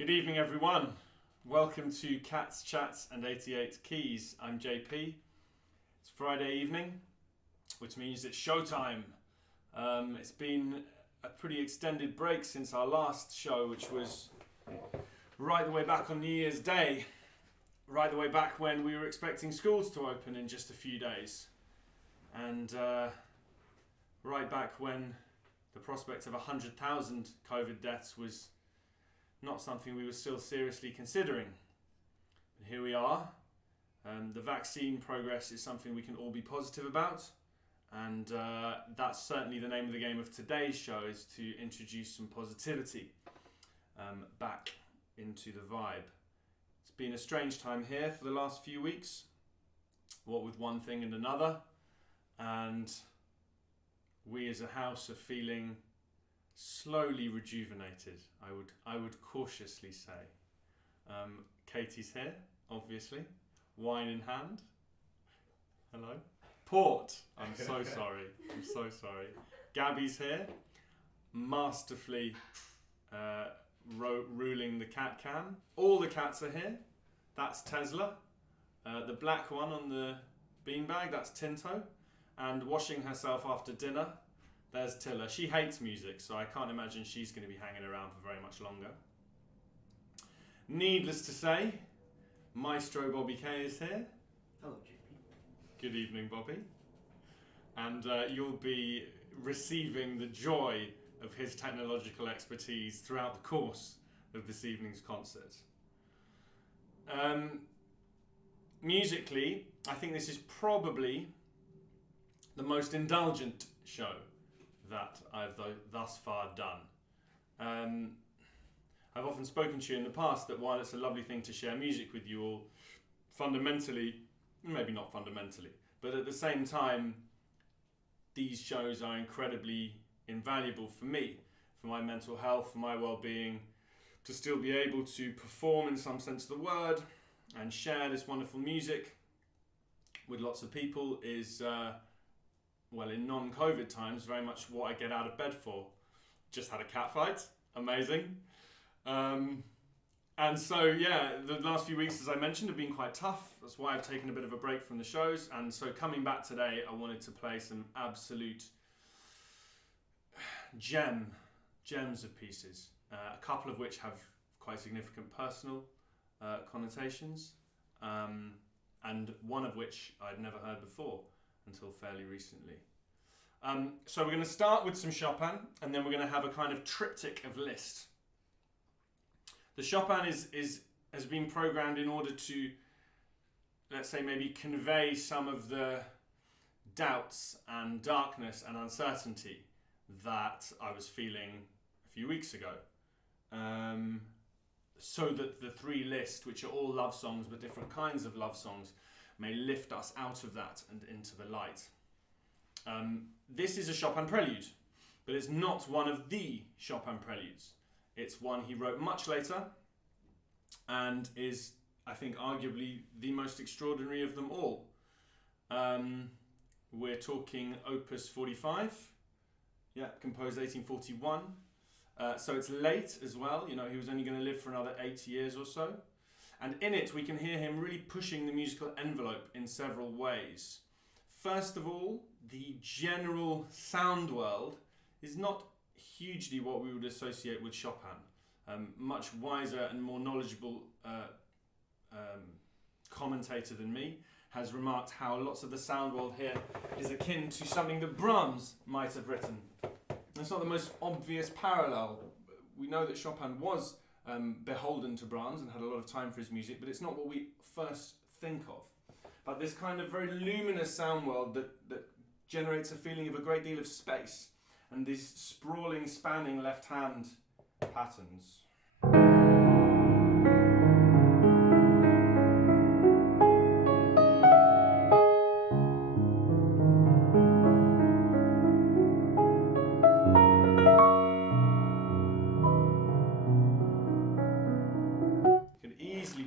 Good evening, everyone. Welcome to Cats, Chats and 88 Keys. I'm JP. It's Friday evening, which means it's showtime. It's been a pretty extended break since our last show, which was right the way back on New Year's Day, right the way back when we were expecting schools to open in just a few days, and right back when the prospect of 100,000 COVID deaths was not something we were still seriously considering. But here we are. The vaccine progress is something we can all be positive about, and that's certainly the name of the game of today's show, is to introduce some positivity back into the vibe. It's been a strange time here for the last few weeks, what with one thing and another, and we as a house are feeling slowly rejuvenated, I would cautiously say. Katie's here, obviously, wine in hand. Hello. Port. I'm so sorry. I'm so sorry. Gabby's here, masterfully ruling the cat cam. All the cats are here. That's Tesla. The black one on the beanbag, that's Tinto. And washing herself after dinner, there's Tilla. She hates music, so I can't imagine she's going to be hanging around for very much longer. Needless to say, Maestro Bobby K is here. Hello, JP. Good evening, Bobby. And you'll be receiving the joy of his technological expertise throughout the course of this evening's concert. Musically, I think this is probably the most indulgent show that I've thus far done. I've often spoken to you in the past that while it's a lovely thing to share music with you all, fundamentally, maybe not fundamentally, but at the same time, these shows are incredibly invaluable for me, for my mental health, for my well-being, to still be able to perform in some sense of the word and share this wonderful music with lots of people is well, in non-COVID times, very much what I get out of bed for. Just had a cat fight, amazing. And so, yeah, the last few weeks, as I mentioned, have been quite tough. That's why I've taken a bit of a break from the shows. And so coming back today, I wanted to play some absolute gems of pieces. A couple of which have quite significant personal connotations. And one of which I'd never heard before until fairly recently. So we're going to start with some Chopin, and then we're going to have a kind of triptych of Liszt. The Chopin has been programmed in order to, let's say, maybe convey some of the doubts and darkness and uncertainty that I was feeling a few weeks ago. So that the three Liszt, which are all love songs but different kinds of love songs, may lift us out of that and into the light. This is a Chopin prelude, but it's not one of the Chopin preludes. It's one he wrote much later and is, I think, arguably the most extraordinary of them all. We're talking Opus 45, composed 1841. So it's late as well, you know, he was only going to live for another 8 years or so. And in it, we can hear him really pushing the musical envelope in several ways. First of all, the general sound world is not hugely what we would associate with Chopin. Much wiser and more knowledgeable commentator than me has remarked how lots of the sound world here is akin to something that Brahms might have written. It's not the most obvious parallel. We know that Chopin was beholden to Brahms and had a lot of time for his music, but it's not what we first think of. But this kind of very luminous sound world that generates a feeling of a great deal of space and these sprawling, spanning left-hand patterns.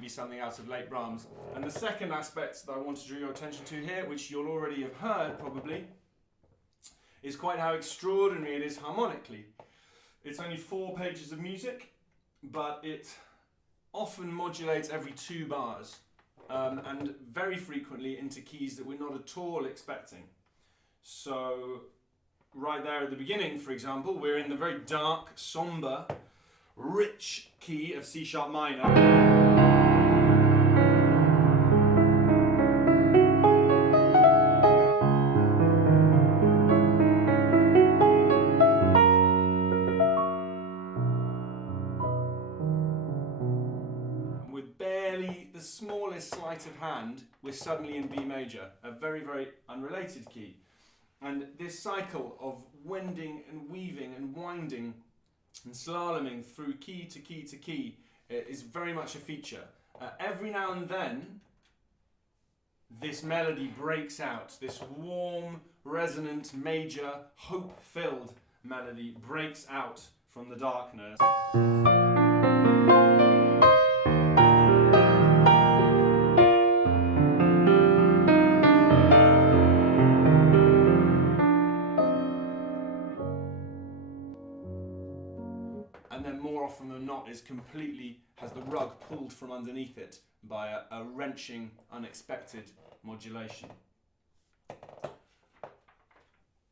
Something out of late Brahms. And the second aspect that I want to draw your attention to here, which you'll already have heard probably, is quite how extraordinary it is harmonically. It's only 4 pages of music, but it often modulates every 2 bars, and very frequently into keys that we're not at all expecting. So right there at the beginning, for example, we're in the very dark, somber, rich key of C sharp minor. Smallest sleight of hand, we're suddenly in B major, a very, very unrelated key. And this cycle of wending and weaving and winding and slaloming through key to key to key is very much a feature. Every now and then, this melody breaks out. This warm, resonant, major, hope-filled melody breaks out from the darkness. And then more often than not has the rug pulled from underneath it by a wrenching, unexpected modulation.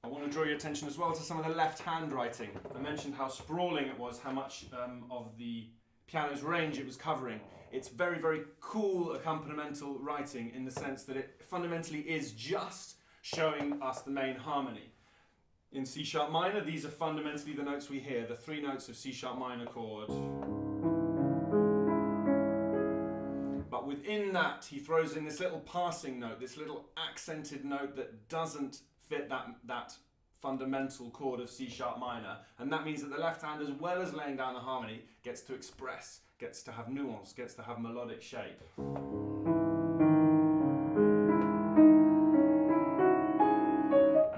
I want to draw your attention as well to some of the left hand writing. I mentioned how sprawling it was, how much of the piano's range it was covering. It's very, very cool accompanimental writing in the sense that it fundamentally is just showing us the main harmony. In C sharp minor, these are fundamentally the notes we hear, the 3 notes of C sharp minor chord. But within that, he throws in this little passing note, this little accented note that doesn't fit that fundamental chord of C sharp minor. And that means that the left hand, as well as laying down the harmony, gets to express, gets to have nuance, gets to have melodic shape.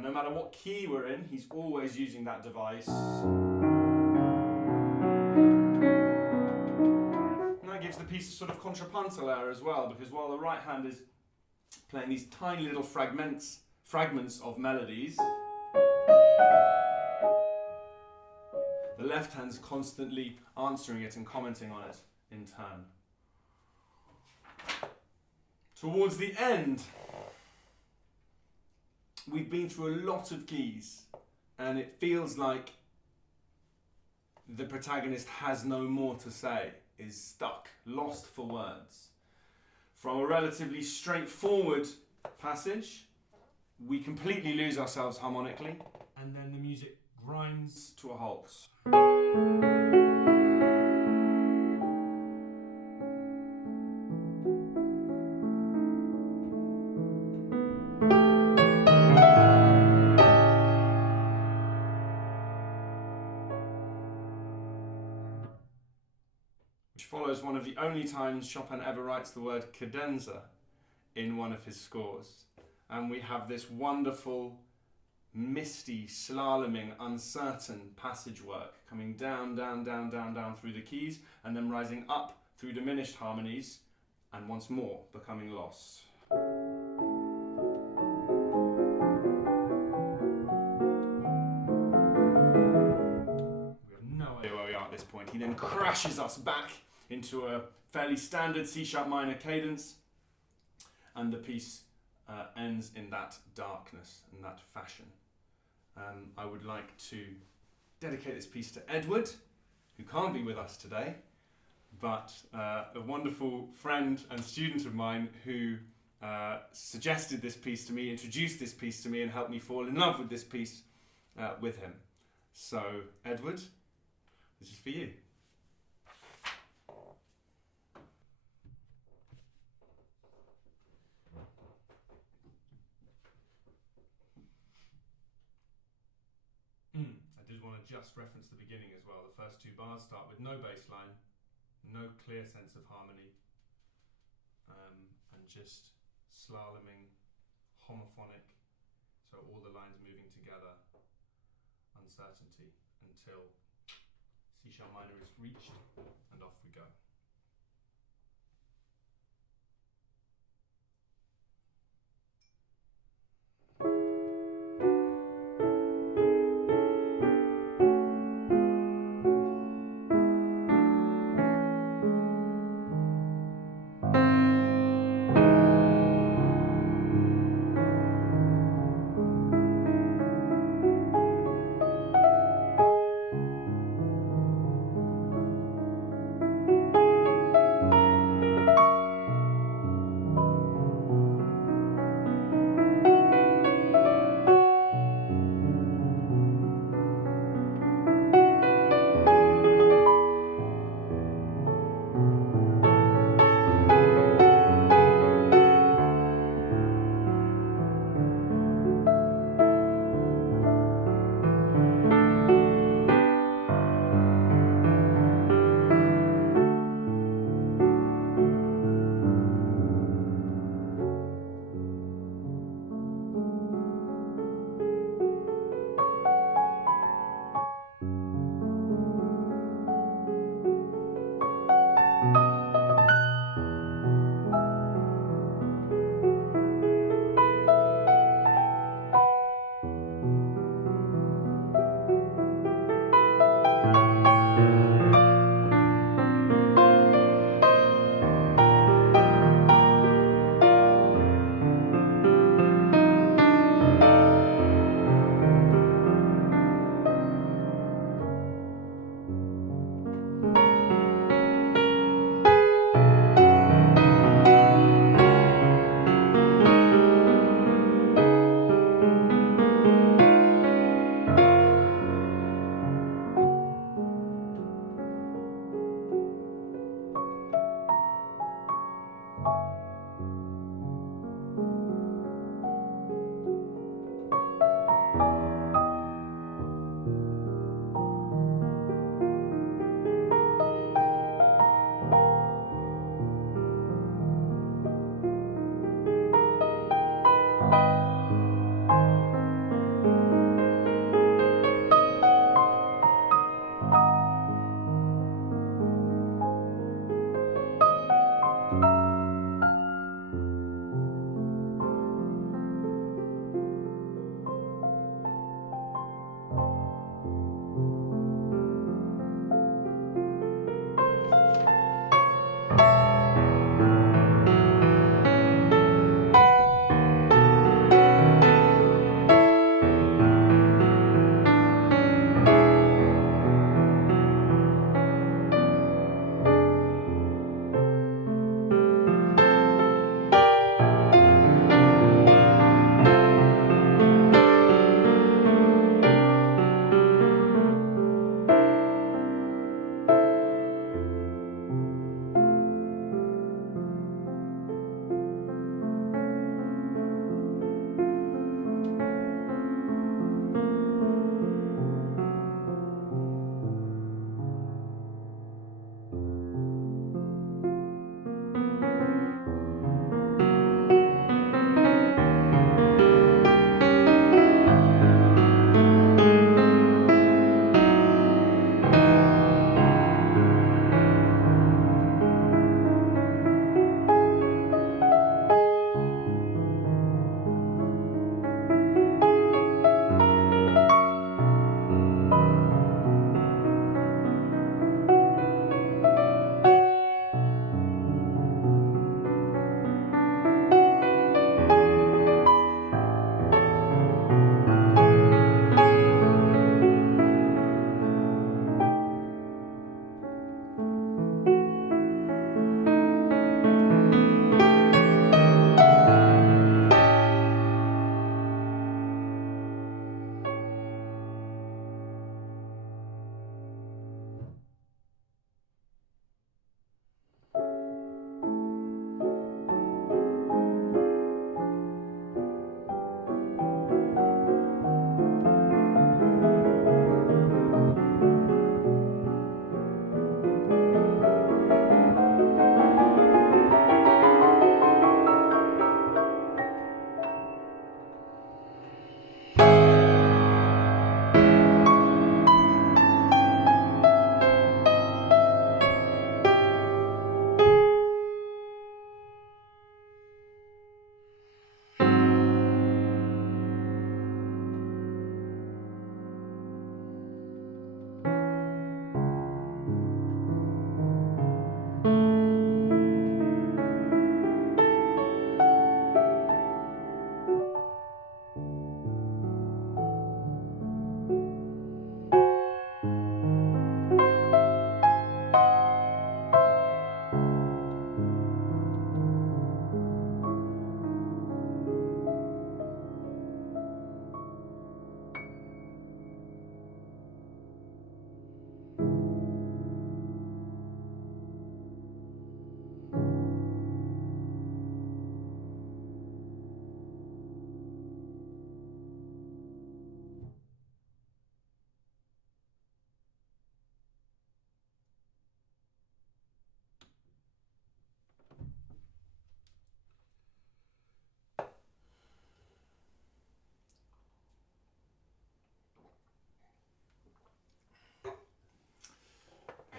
No matter what key we're in, he's always using that device. And that gives the piece a sort of contrapuntal air as well, because while the right hand is playing these tiny little fragments of melodies, the left hand's constantly answering it and commenting on it in turn. Towards the end, we've been through a lot of keys, and it feels like the protagonist has no more to say, is stuck, lost for words. From a relatively straightforward passage, we completely lose ourselves harmonically, and then the music grinds to a halt. Which follows one of the only times Chopin ever writes the word cadenza in one of his scores. And we have this wonderful, misty, slaloming, uncertain passage work coming down, down, down, down, down through the keys, and then rising up through diminished harmonies, and once more becoming lost. We have no idea where we are at this point. He then crashes us back into a fairly standard C sharp minor cadence, and the piece ends in that darkness and that fashion. I would like to dedicate this piece to Edward, who can't be with us today, but a wonderful friend and student of mine who suggested this piece to me, introduced this piece to me, and helped me fall in love with this piece with him. So, Edward, this is for you. I did want to just reference the beginning as well. The first 2 bars start with no bass line, no clear sense of harmony, and just slaloming, homophonic, so all the lines moving together, uncertainty, until C sharp minor is reached, and off we go.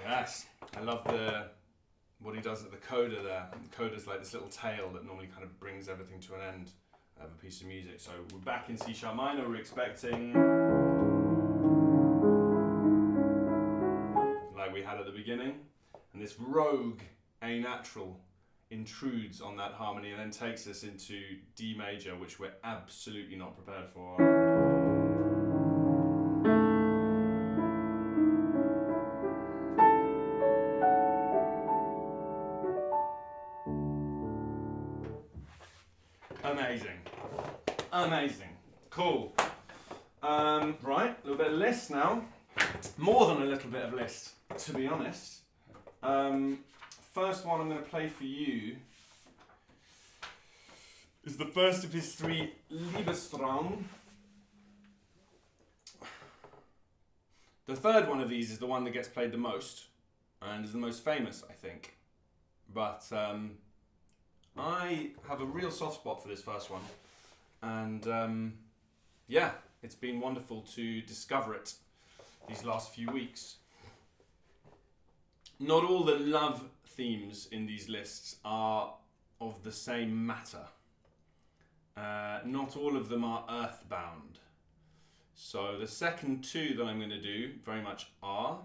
Yes, I love what he does at the coda there. The coda's like this little tail that normally kind of brings everything to an end of a piece of music. So we're back in C sharp minor. We're expecting, like we had at the beginning, and this rogue A natural intrudes on that harmony and then takes us into D major, which we're absolutely not prepared for. Amazing. Amazing. Cool. Right, a little bit of Liszt now. More than a little bit of Liszt, to be honest. First one I'm going to play for you is the first of his 3 Liebesträume. The third one of these is the one that gets played the most and is the most famous, I think. But I have a real soft spot for this first one, and yeah, it's been wonderful to discover it these last few weeks. Not all the love themes in these lists are of the same matter. Not all of them are earthbound. So the second 2 that I'm going to do very much are,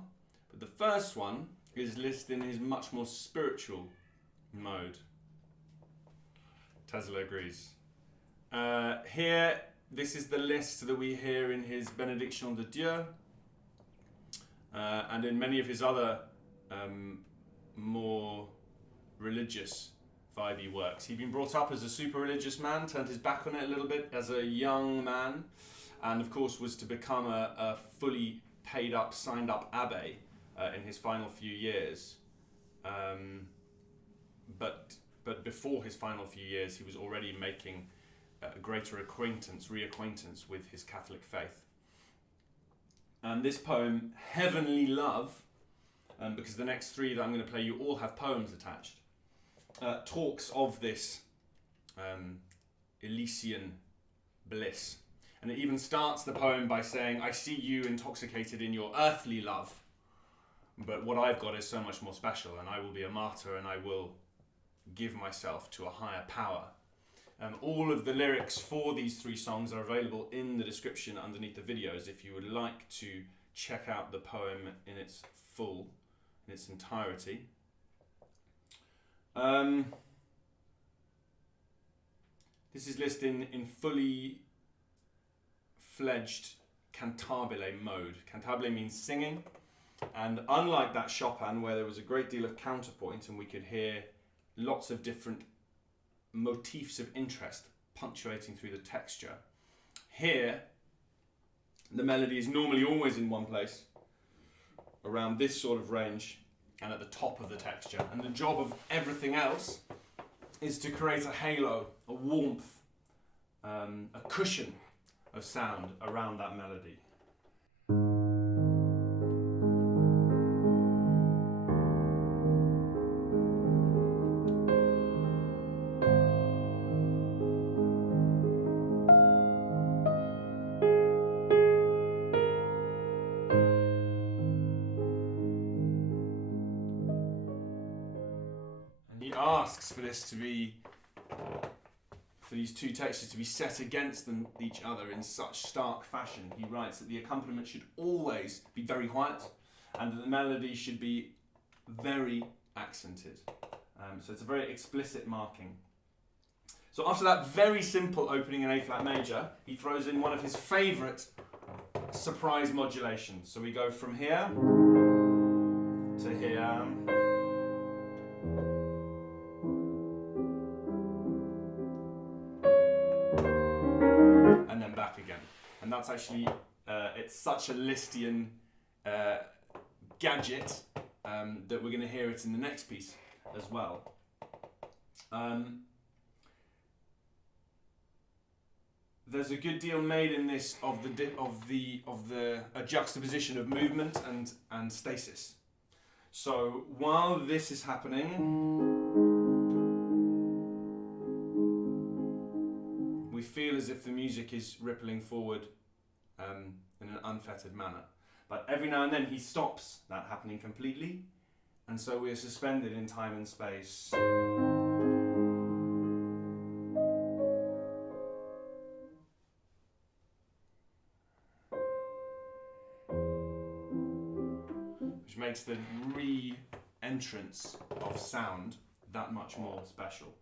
but the first one is Liszt in his much more spiritual mode. Tesla agrees. Here, this is the Liszt that we hear in his Benediction de Dieu, and in many of his other more religious vibey works. He'd been brought up as a super religious man, turned his back on it a little bit as a young man, and of course was to become a fully paid up, signed up abbé in his final few years. But before his final few years, he was already making a greater reacquaintance with his Catholic faith. And this poem, Heavenly Love, because the next 3 that I'm going to play you all have poems attached, talks of this Elysian bliss. And it even starts the poem by saying, I see you intoxicated in your earthly love, but what I've got is so much more special, and I will be a martyr, and I will give myself to a higher power. All of the lyrics for these 3 songs are available in the description underneath the videos if you would like to check out the poem in its entirety. This is Liszt in fully fledged cantabile mode. Cantabile means singing, and unlike that Chopin where there was a great deal of counterpoint and we could hear lots of different motifs of interest punctuating through the texture, here the melody is normally always in one place around this sort of range and at the top of the texture, and the job of everything else is to create a halo, a warmth, a cushion of sound around that melody. He asks for this to be, for these 2 textures to be set against each other in such stark fashion. He writes that the accompaniment should always be very quiet and that the melody should be very accented. So it's a very explicit marking. So after that very simple opening in A flat major, he throws in one of his favourite surprise modulations. So we go from here to here. And then back again. And that's actually, it's such a Lisztian gadget that we're going to hear it in the next piece as well. There's a good deal made in this of a juxtaposition of movement and stasis. So while this is happening, we feel as if the music is rippling forward in an unfettered manner. But every now and then he stops that happening completely, and so we are suspended in time and space. Which makes the re-entrance of sound that much more special.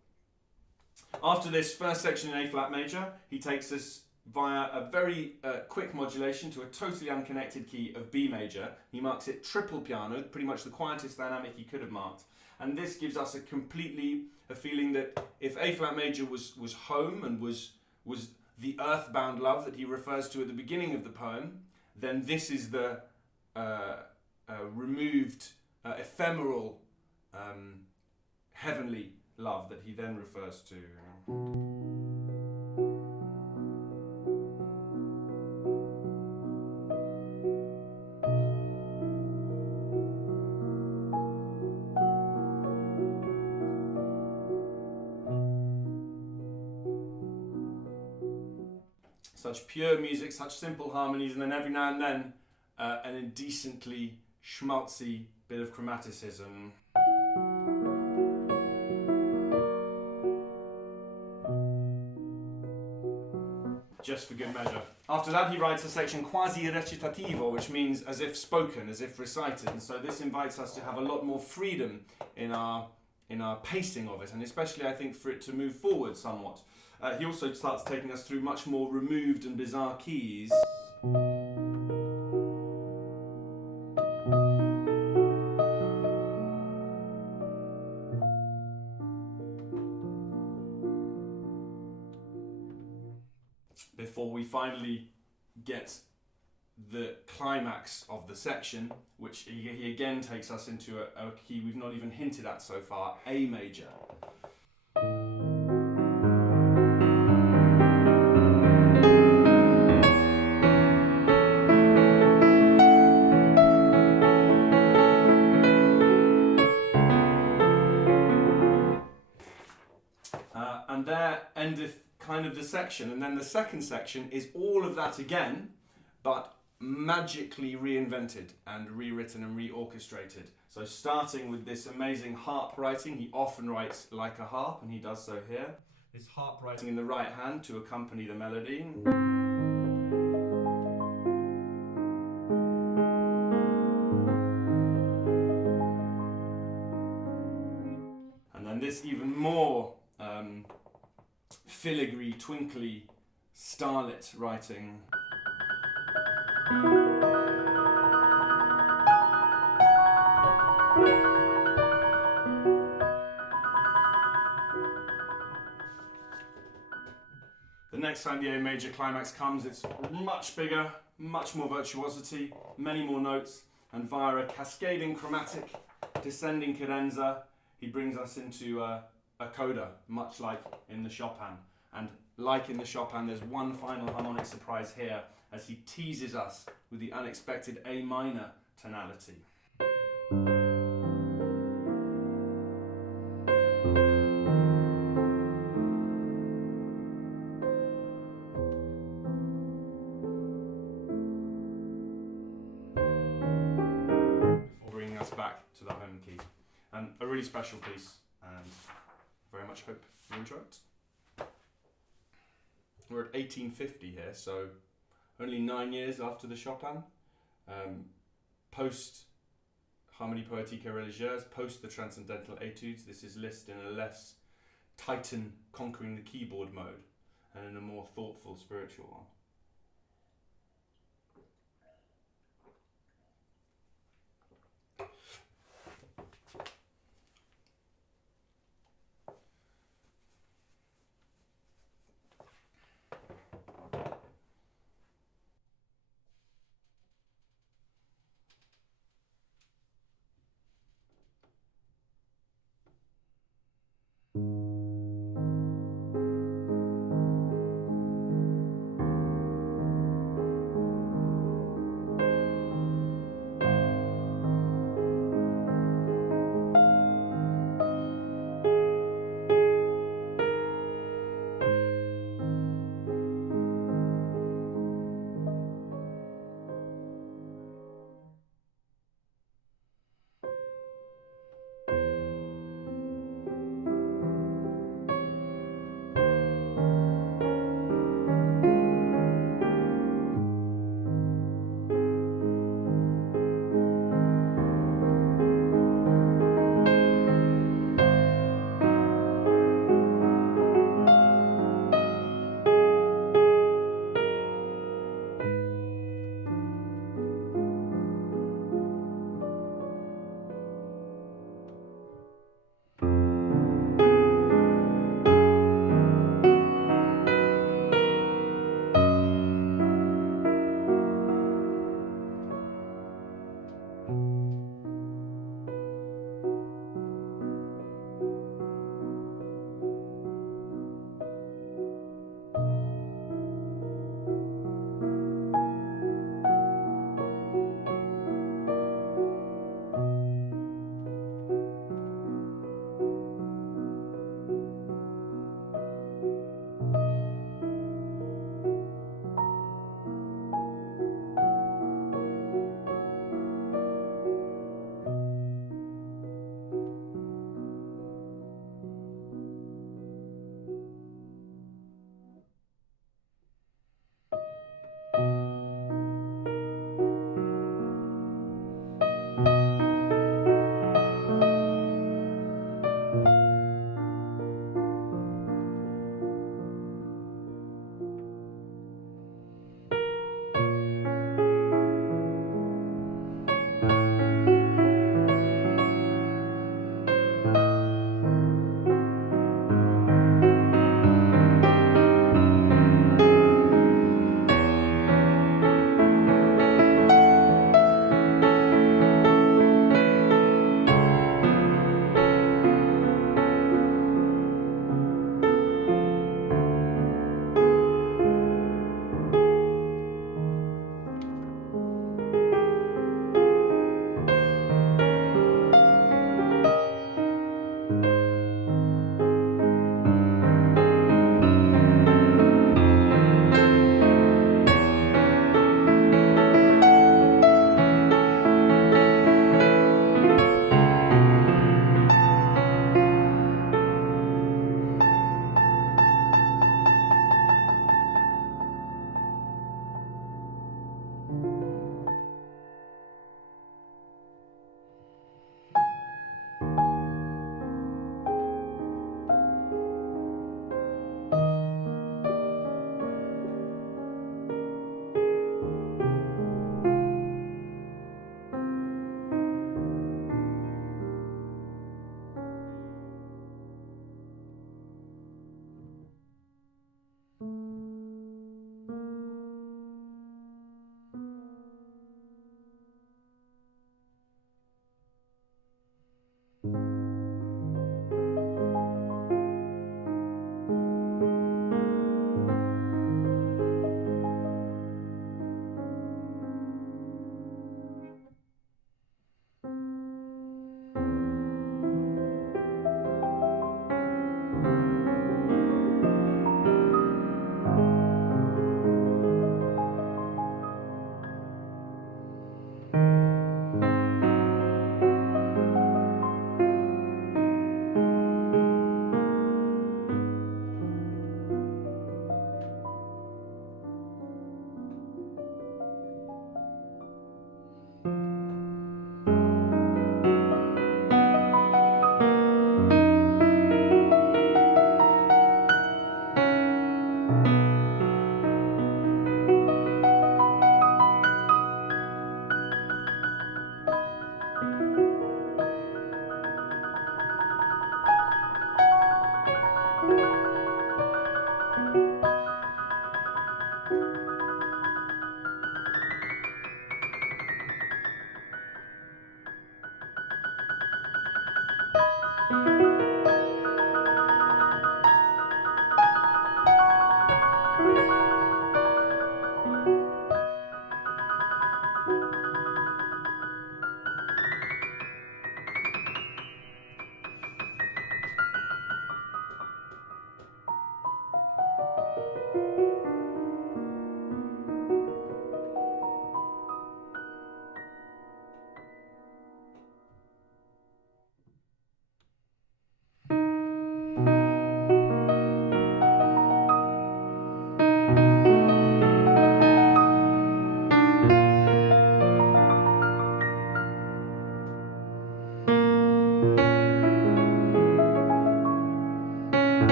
After this first section in A flat major, he takes us via a very quick modulation to a totally unconnected key of B major. He marks it triple piano, pretty much the quietest dynamic he could have marked. And this gives us a feeling that if A flat major was home and was the earthbound love that he refers to at the beginning of the poem, then this is the removed, ephemeral, heavenly love that he then refers to. Such pure music, such simple harmonies, and then every now and then an indecently schmaltzy bit of chromaticism. Just for good measure. After that, he writes a section quasi recitativo, which means as if spoken, as if recited, and so this invites us to have a lot more freedom in our pacing of it, and especially I think for it to move forward somewhat. He also starts taking us through much more removed and bizarre keys. Before we finally get the climax of the section, which he again takes us into a key we've not even hinted at so far, A major. And there endeth kind of the section, and then the second section is all of that again, but magically reinvented and rewritten and reorchestrated. So starting with this amazing harp writing, he often writes like a harp, and he does so here. This harp writing in the right hand to accompany the melody. And then this even more filigree, twinkly, starlit writing. The next time the A major climax comes, it's much bigger, much more virtuosity, many more notes, and via a cascading chromatic, descending cadenza, he brings us into a coda, much like in the Chopin. And like in the Chopin, there's one final harmonic surprise here as he teases us with the unexpected A minor tonality. Before bringing us back to the home key. And a really special piece, and very much hope you enjoy it. We're at 1850 here, so only 9 years after the Chopin, post Harmonie Poétique et Religieuse, post the Transcendental Etudes. This is Liszt in a less Titan conquering the keyboard mode, and in a more thoughtful spiritual one.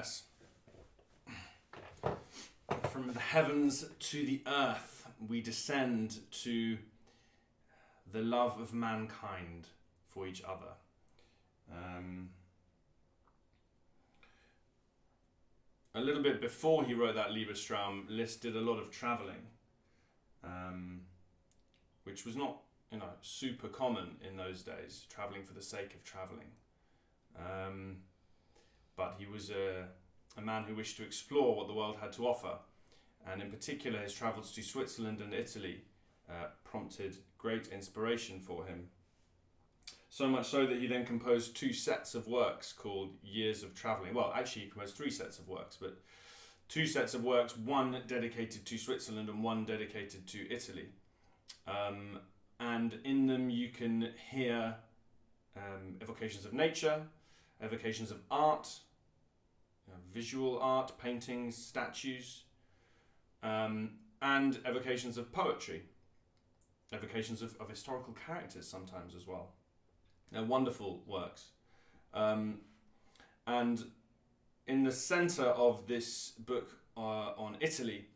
Yes. From the heavens to the earth, we descend to the love of mankind for each other. A little bit before he wrote that Liebesträume, Liszt did a lot of travelling, which was not, super common in those days, travelling for the sake of travelling. But he was a man who wished to explore what the world had to offer, and in particular his travels to Switzerland and Italy prompted great inspiration for him. So much so that he then composed 2 sets of works called Years of Travelling. Well, actually he composed 3 sets of works, but 2 sets of works, one dedicated to Switzerland and one dedicated to Italy. And in them you can hear evocations of nature, evocations of art, visual art, paintings, statues, and evocations of poetry, evocations of historical characters sometimes as well. They're wonderful works. And in the centre of this book on Italy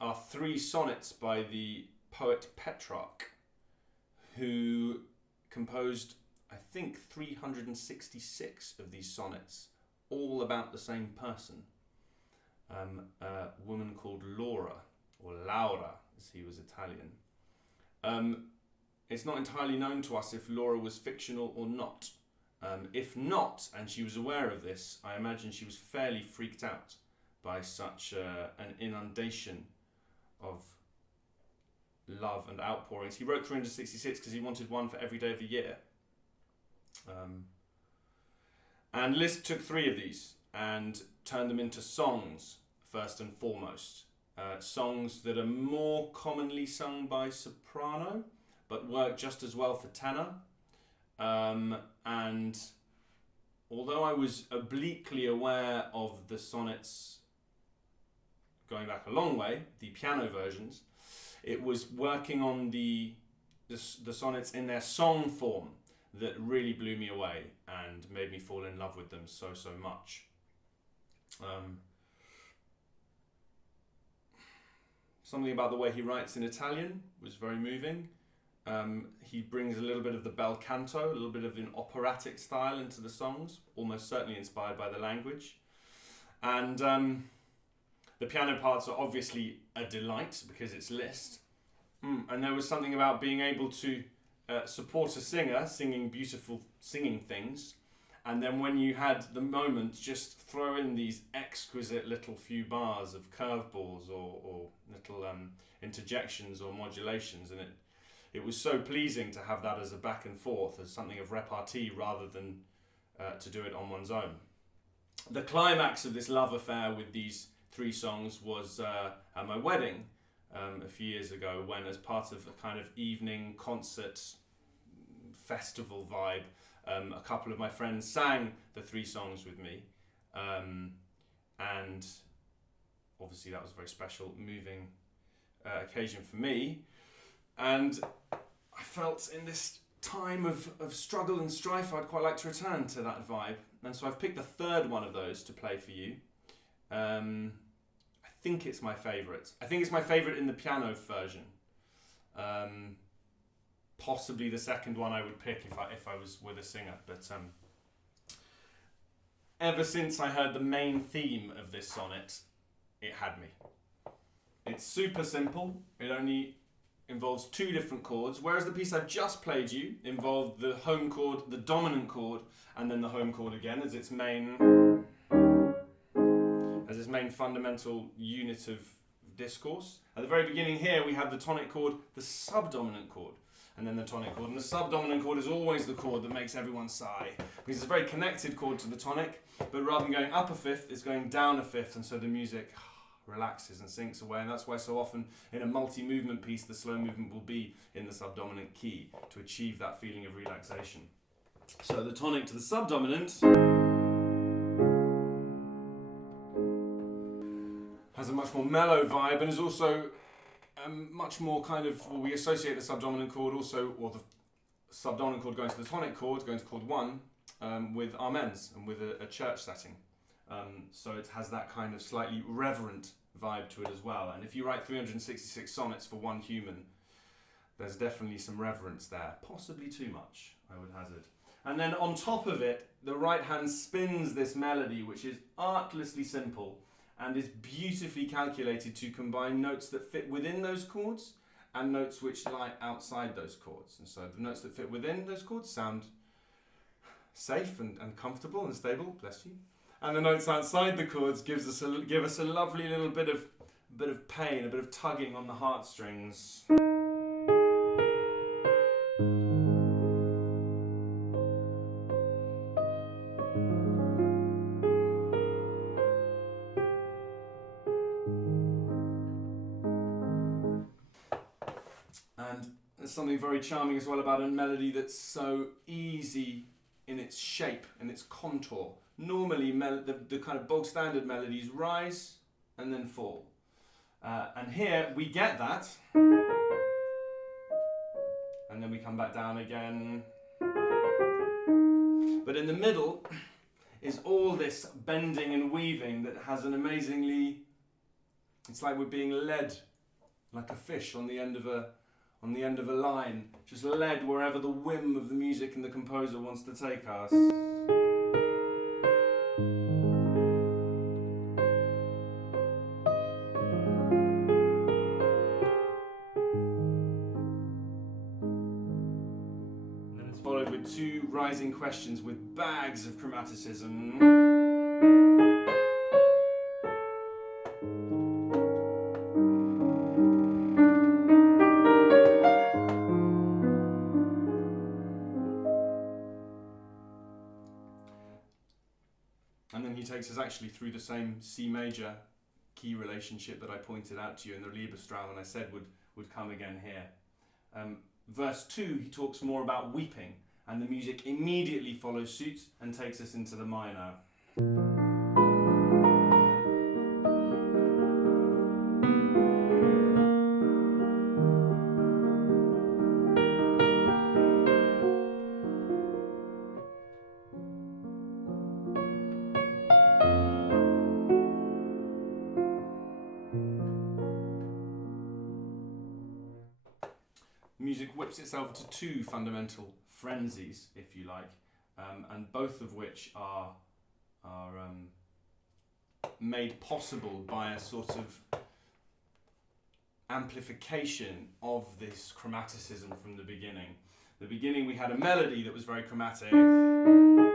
are 3 sonnets by the poet Petrarca, who composed, I think, 366 of these sonnets, all about the same person. A woman called Laura, or Laura, as he was Italian. It's not entirely known to us if Laura was fictional or not. If not, and she was aware of this, I imagine she was fairly freaked out by such an inundation of love and outpourings. He wrote 366 because he wanted one for every day of the year. And Liszt took 3 of these and turned them into songs, first and foremost. Songs that are more commonly sung by soprano, but work just as well for tenor. And although I was obliquely aware of the sonnets going back a long way, the piano versions, it was working on the sonnets in their song form that really blew me away and made me fall in love with them so much. Something about the way he writes in Italian was very moving. He brings a little bit of the bel canto, a little bit of an operatic style into the songs, almost certainly inspired by the language. And the piano parts are obviously a delight because it's Liszt. And there was something about being able to support a singer singing beautiful singing things, and then when you had the moment, just throw in these exquisite little few bars of curveballs or little interjections or modulations, and it was so pleasing to have that as a back and forth, as something of repartee rather than to do it on one's own. The climax of this love affair with these 3 songs was at my wedding a few years ago, when, as part of a kind of evening concert festival vibe, a couple of my friends sang the 3 songs with me, and obviously that was a very special, moving occasion for me. And I felt in this time of struggle and strife, I'd quite like to return to that vibe. And so I've picked the 3rd one of those to play for you. I think it's my favourite. I think it's my favourite in the piano version. Possibly the 2nd one I would pick if I was with a singer. But ever since I heard the main theme of this sonnet, it had me. It's super simple. It only involves 2 different chords, whereas the piece I've just played you involved the home chord, the dominant chord, and then the home chord again as its main fundamental unit of discourse. At the very beginning here we have the tonic chord, the subdominant chord, and then the tonic chord. And the subdominant chord is always the chord that makes everyone sigh, because it's a very connected chord to the tonic, but rather than going up a fifth, it's going down a fifth, and so the music relaxes and sinks away. And that's why so often in a multi-movement piece the slow movement will be in the subdominant key to achieve that feeling of relaxation. So the tonic to the subdominant has a much more mellow vibe, and is also much more kind of, well, we associate the subdominant chord also, or the subdominant chord going to the tonic chord, going to chord 1, with amens and with a church setting. So it has that kind of slightly reverent vibe to it as well. And if you write 366 sonnets for one human, there's definitely some reverence there. Possibly too much, I would hazard. And then on top of it, the right hand spins this melody, which is artlessly simple and is beautifully calculated to combine notes that fit within those chords and notes which lie outside those chords. And so the notes that fit within those chords sound safe and comfortable and stable, bless you. And the notes outside the chords give us a lovely little bit of pain, a bit of tugging on the heartstrings. And there's something very charming as well about a melody that's so easy in its shape and its contour. Normally, the kind of bog standard melodies rise and then fall. And here we get that. And then we come back down again. But in the middle is all this bending and weaving that has an amazingly... It's like we're being led like a fish on the end of a line, just led wherever the whim of the music and the composer wants to take us. Followed with two rising questions with bags of chromaticism. And then he takes us actually through the same C major key relationship that I pointed out to you in the Liebesträume and I said would come again here. Verse 2, he talks more about weeping, and the music immediately follows suit and takes us into the minor. Music whips itself to two fundamental frenzies, if you like, and both of which are made possible by a sort of amplification of this chromaticism from the beginning. The beginning we had a melody that was very chromatic, and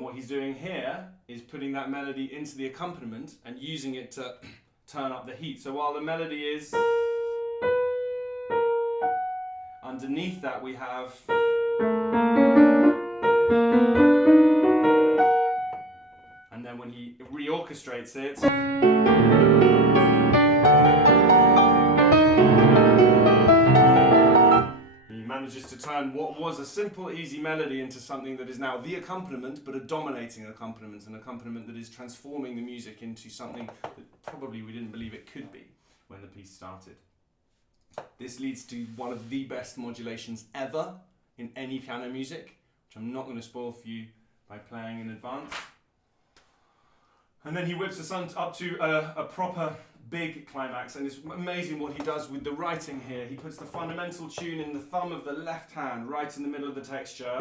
what he's doing here is putting that melody into the accompaniment and using it to turn up the heat. So while the melody is... Underneath that we have and then when he reorchestrates it he manages to turn what was a simple easy melody into something that is now the accompaniment, but a dominating accompaniment, an accompaniment that is transforming the music into something that probably we didn't believe it could be when the piece started. This leads to one of the best modulations ever in any piano music, which I'm not going to spoil for you by playing in advance. And then he whips us up to a proper big climax, and it's amazing what he does with the writing here. He puts the fundamental tune in the thumb of the left hand, right in the middle of the texture,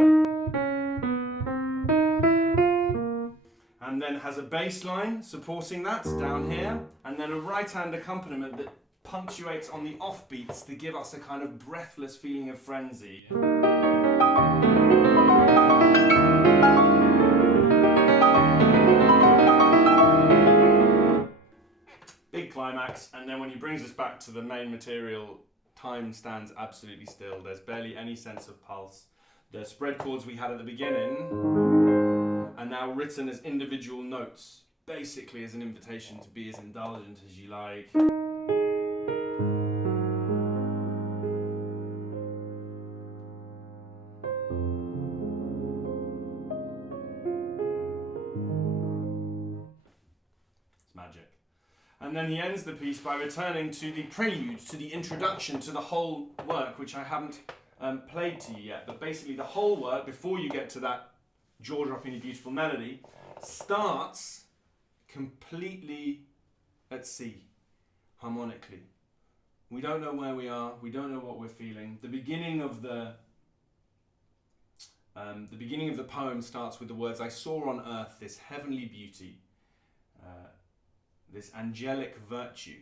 and then has a bass line supporting that down here, and then a right hand accompaniment that punctuates on the offbeats to give us a kind of breathless feeling of frenzy. Big climax, and then when he brings us back to the main material, time stands absolutely still. There's barely any sense of pulse. The spread chords we had at the beginning are now written as individual notes, basically as an invitation to be as indulgent as you like. And then he ends the piece by returning to the prelude, to the introduction to the whole work, which I haven't played to you yet. But basically the whole work, before you get to that jaw-droppingly beautiful melody, starts completely at sea, harmonically. We don't know where we are. We don't know what we're feeling. The beginning of the poem starts with the words, "I saw on earth this heavenly beauty, this angelic virtue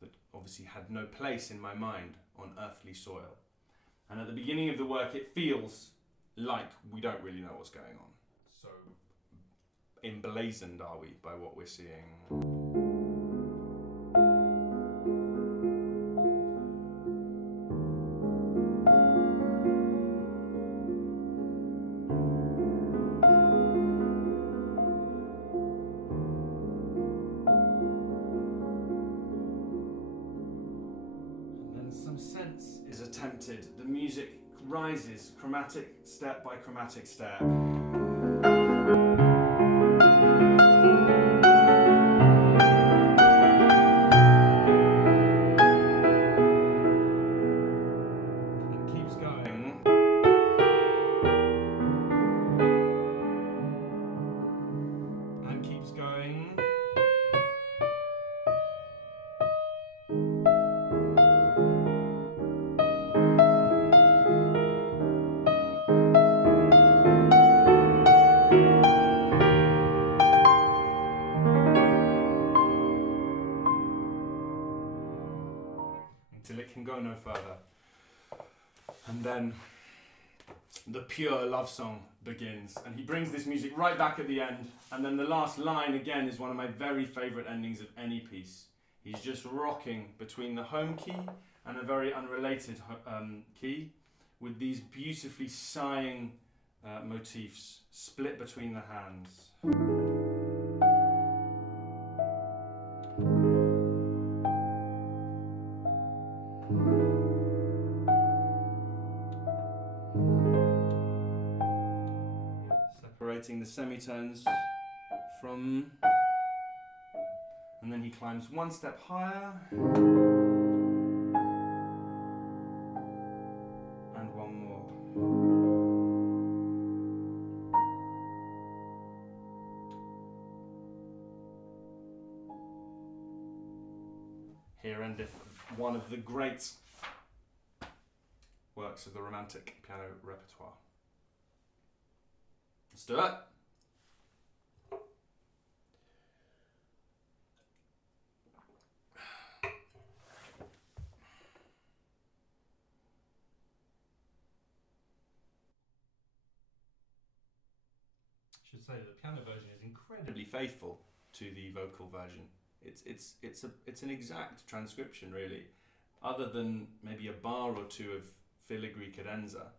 that obviously had no place in my mind on earthly soil." And at the beginning of the work, it feels like we don't really know what's going on. So emblazoned are we by what we're seeing. Some sense is attempted. The music rises chromatic step by chromatic step. And keeps going. And keeps going. Until it can go no further. And then the pure love song begins. And he brings this music right back at the end. And then the last line, again, is one of my very favourite endings of any piece. He's just rocking between the home key and a very unrelated key, with these beautifully sighing motifs split between the hands. Separating the semitones from, and then he climbs one step higher and one more. Here endeth one of the great works of the Romantic piano repertoire. Let's do it. I should say that the piano version is incredibly faithful to the vocal version. It's an exact transcription, really, other than maybe a bar or two of filigree cadenza.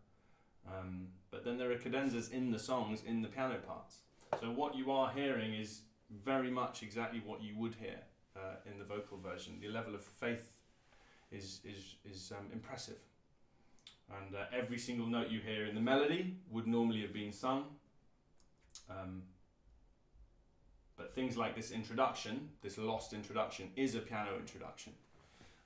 But then there are cadenzas in the songs, in the piano parts. So what you are hearing is very much exactly what you would hear in the vocal version. The level of faith is impressive. And every single note you hear in the melody would normally have been sung. But things like this introduction, this lost introduction, is a piano introduction.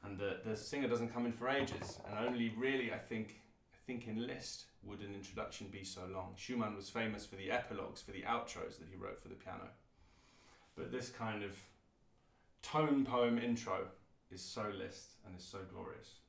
And the singer doesn't come in for ages. And only really, I think in Liszt would an introduction be so long. Schumann was famous for the epilogues, for the outros that he wrote for the piano. But this kind of tone poem intro is so Liszt and is so glorious.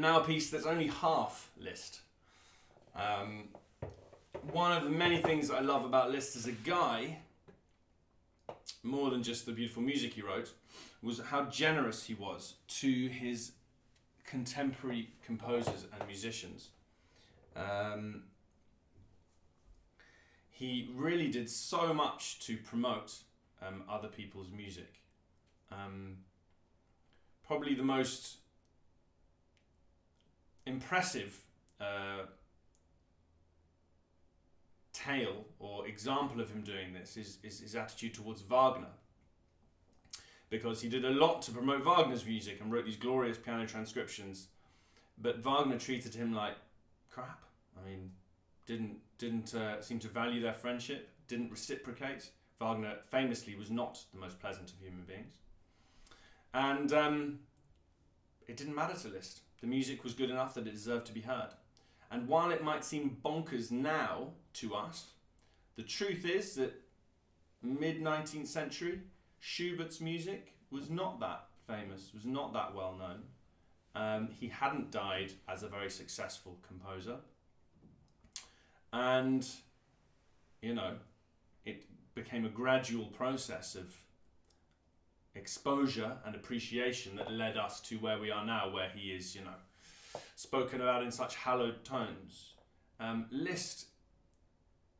And now a piece that's only half Liszt. One of the many things that I love about Liszt as a guy, more than just the beautiful music he wrote, was how generous he was to his contemporary composers and musicians. He really did so much to promote other people's music. Probably the most impressive tale or example of him doing this is his attitude towards Wagner, because he did a lot to promote Wagner's music and wrote these glorious piano transcriptions, but Wagner treated him like crap. I mean, didn't seem to value their friendship, didn't reciprocate. Wagner famously was not the most pleasant of human beings, and it didn't matter to Liszt. The music was good enough that it deserved to be heard. And while it might seem bonkers now to us, the truth is that mid-19th century, Schubert's music was not that famous, was not that well known. He hadn't died as a very successful composer. And, you know, it became a gradual process of exposure and appreciation that led us to where we are now, where he is, you know, spoken about in such hallowed tones. Liszt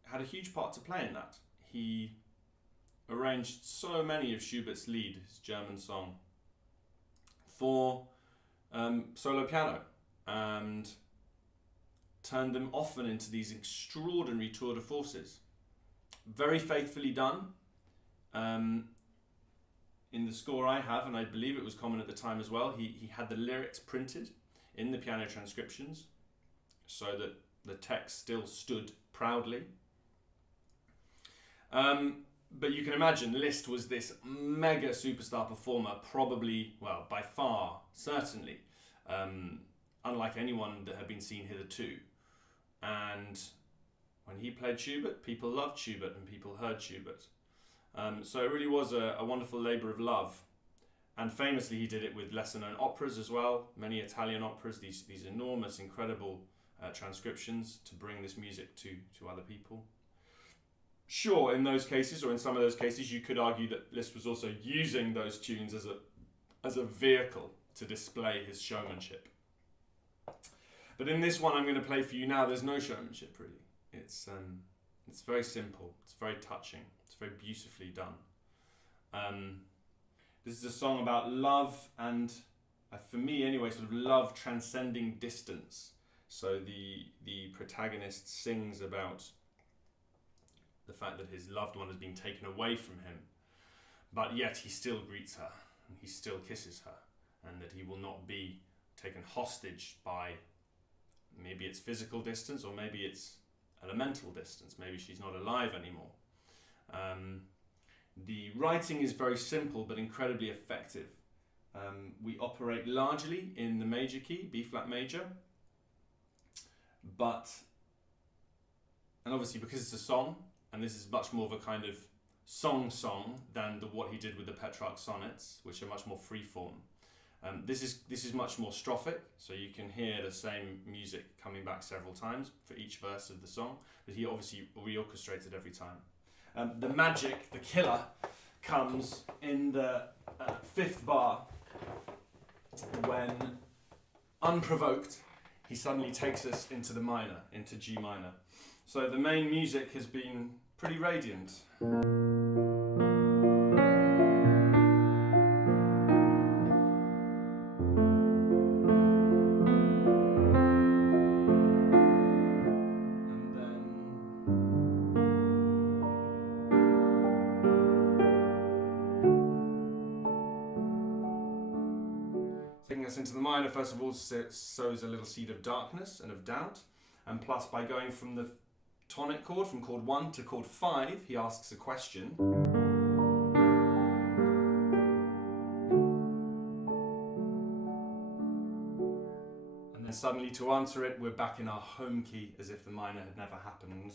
had a huge part to play in that. He arranged so many of Schubert's Lied, his German song, for solo piano, and turned them often into these extraordinary tour de forces. Very faithfully done. In the score I have, and I believe it was common at the time as well, he had the lyrics printed in the piano transcriptions so that the text still stood proudly. But you can imagine Liszt was this mega superstar performer, probably, well, by far, certainly, unlike anyone that had been seen hitherto. And when he played Schubert, people loved Schubert and people heard Schubert. So it really was a wonderful labour of love. And famously he did it with lesser-known operas as well, many Italian operas, these enormous, incredible transcriptions to bring this music to other people. Sure, in those cases, or in some of those cases, you could argue that Liszt was also using those tunes as a vehicle to display his showmanship. But in this one I'm going to play for you now, there's no showmanship really. It's very simple, it's very touching, it's very beautifully done. This is a song about love and, for me anyway, sort of love transcending distance. So the protagonist sings about the fact that his loved one has been taken away from him, but yet he still greets her and he still kisses her, and that he will not be taken hostage by, maybe it's physical distance or maybe it's elemental distance, maybe she's not alive anymore. The writing is very simple but incredibly effective. We operate largely in the major key, B flat major, and obviously because it's a song, and this is much more of a kind of song than what he did with the Petrarca sonnets, which are much more freeform. This is much more strophic, so you can hear the same music coming back several times for each verse of the song, but he obviously reorchestrated every time. The magic, the killer, comes in the fifth bar when, unprovoked, he suddenly takes us into the minor, into G minor. So the main music has been pretty radiant. Taking us into the minor, first of all, sows a little seed of darkness and of doubt, and plus by going from the tonic chord, from chord 1 to chord 5, he asks a question. And then suddenly to answer it, we're back in our home key as if the minor had never happened.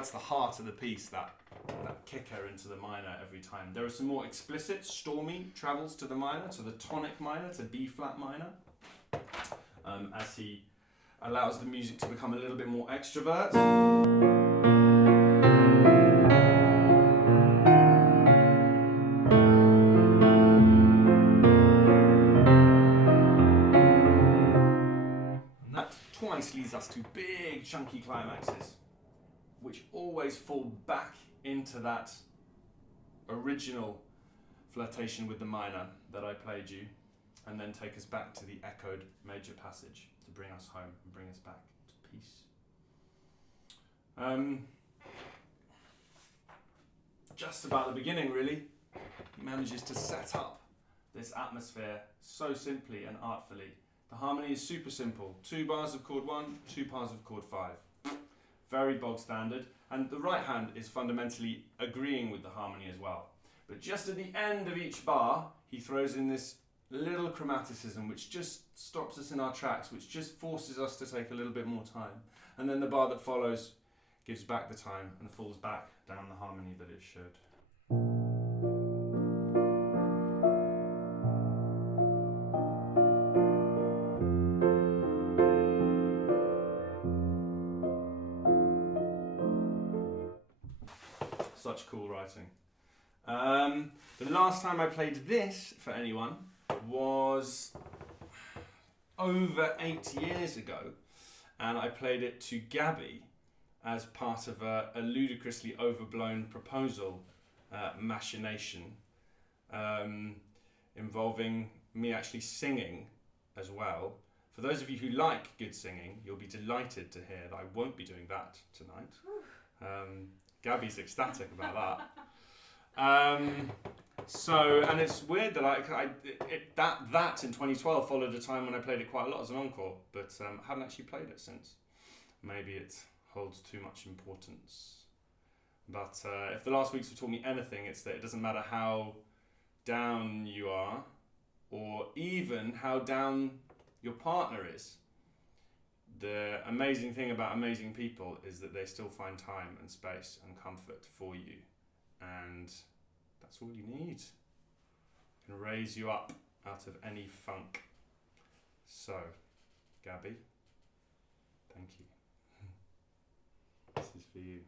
that's the heart of the piece, that kicker into the minor every time. There are some more explicit, stormy travels to the minor, to the tonic minor, to B flat minor, as he allows the music to become a little bit more extrovert. And that twice leads us to big chunky climaxes, which always fall back into that original flirtation with the minor that I played you, and then take us back to the echoed major passage to bring us home and bring us back to peace. Just about the beginning, really, he manages to set up this atmosphere so simply and artfully. The harmony is super simple. 2 bars of chord 1, 2 bars of chord 5. Very bog standard. And the right hand is fundamentally agreeing with the harmony as well. But just at the end of each bar, he throws in this little chromaticism which just stops us in our tracks, which just forces us to take a little bit more time. And then the bar that follows gives back the time and falls back down the harmony that it should. Such cool writing. The last time I played this for anyone was over 8 years ago, and I played it to Gabby as part of a ludicrously overblown proposal machination involving me actually singing as well. For those of you who like good singing, you'll be delighted to hear that I won't be doing that tonight. Gabby's ecstatic about that. And it's weird that that in 2012 followed a time when I played it quite a lot as an encore, but I haven't actually played it since. Maybe it holds too much importance. But if the last weeks have taught me anything, it's that it doesn't matter how down you are, or even how down your partner is. The amazing thing about amazing people is that they still find time and space and comfort for you. And that's all you need. It can raise you up out of any funk. So, Gabby, thank you. This is for you.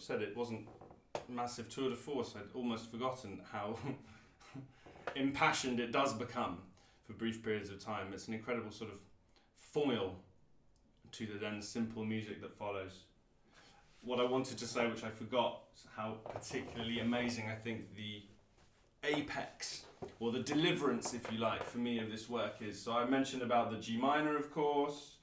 of said, it wasn't a massive tour de force. I'd almost forgotten how impassioned it does become for brief periods of time. It's an incredible sort of foil to the then simple music that follows. What I wanted to say, which I forgot, is how particularly amazing I think the apex, or the deliverance, if you like, for me of this work is. So I mentioned about the G minor, of course.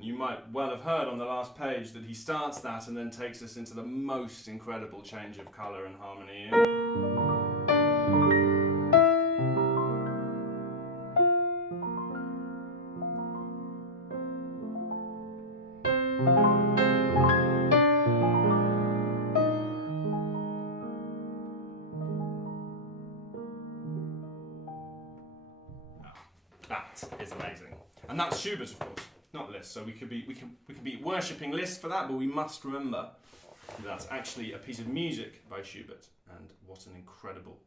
You might well have heard on the last page that he starts that and then takes us into the most incredible change of colour and harmony. That is amazing. And that's Schubert, of course, not Liszt. So we can be worshipping Liszt for that, but we must remember that that's actually a piece of music by Schubert, and what an incredible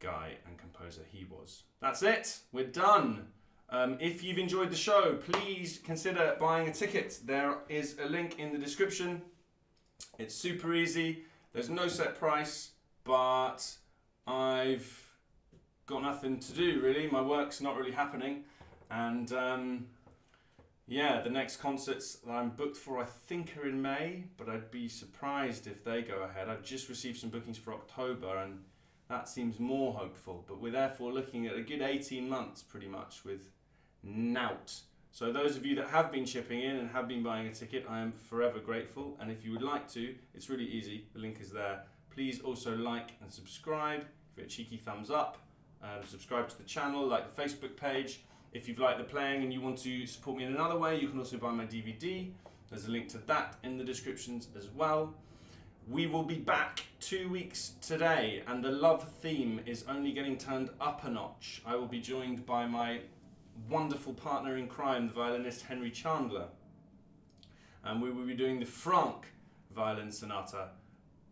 guy and composer he was. That's it. We're done. If you've enjoyed the show, please consider buying a ticket. There is a link in the description. It's super easy. There's no set price, but I've got nothing to do really. My work's not really happening, and the next concerts that I'm booked for I think are in May, but I'd be surprised if they go ahead. I've just received some bookings for October, and that seems more hopeful, but we're therefore looking at a good 18 months pretty much with nout. So those of you that have been chipping in and have been buying a ticket, I am forever grateful, and if you would like to, it's really easy, the link is there. Please also like and subscribe, give it a cheeky thumbs up. Subscribe to the channel, like the Facebook page. If you've liked the playing and you want to support me in another way, you can also buy my DVD. There's a link to that in the descriptions as well. We will be back 2 weeks today, and the love theme is only getting turned up a notch. I will be joined by my wonderful partner in crime, the violinist Henry Chandler. And we will be doing the Franck violin sonata.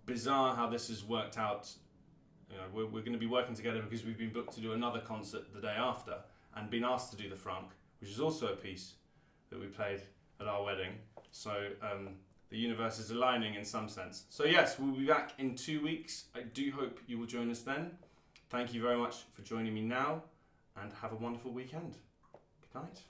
Bizarre how this has worked out. You know, we're going to be working together because we've been booked to do another concert the day after and been asked to do the Franck, which is also a piece that we played at our wedding. So the universe is aligning in some sense. So yes, we'll be back in 2 weeks. I do hope you will join us then. Thank you very much for joining me now, and have a wonderful weekend. Good night.